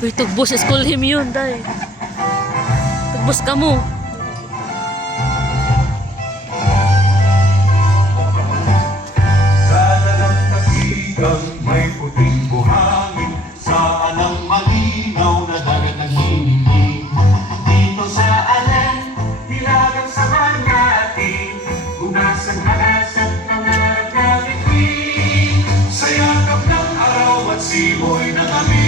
Uy, tugbos school him yun, day. Tugbos ka mo. Sa dalampasigang may puting buhangin, sa alang malinaw na dagat ng hinihingi. Dito sa Alen, hilagang sa Manati, unasan halas at pangarap na bituin. Sa yakap ng araw at simoy ng amin,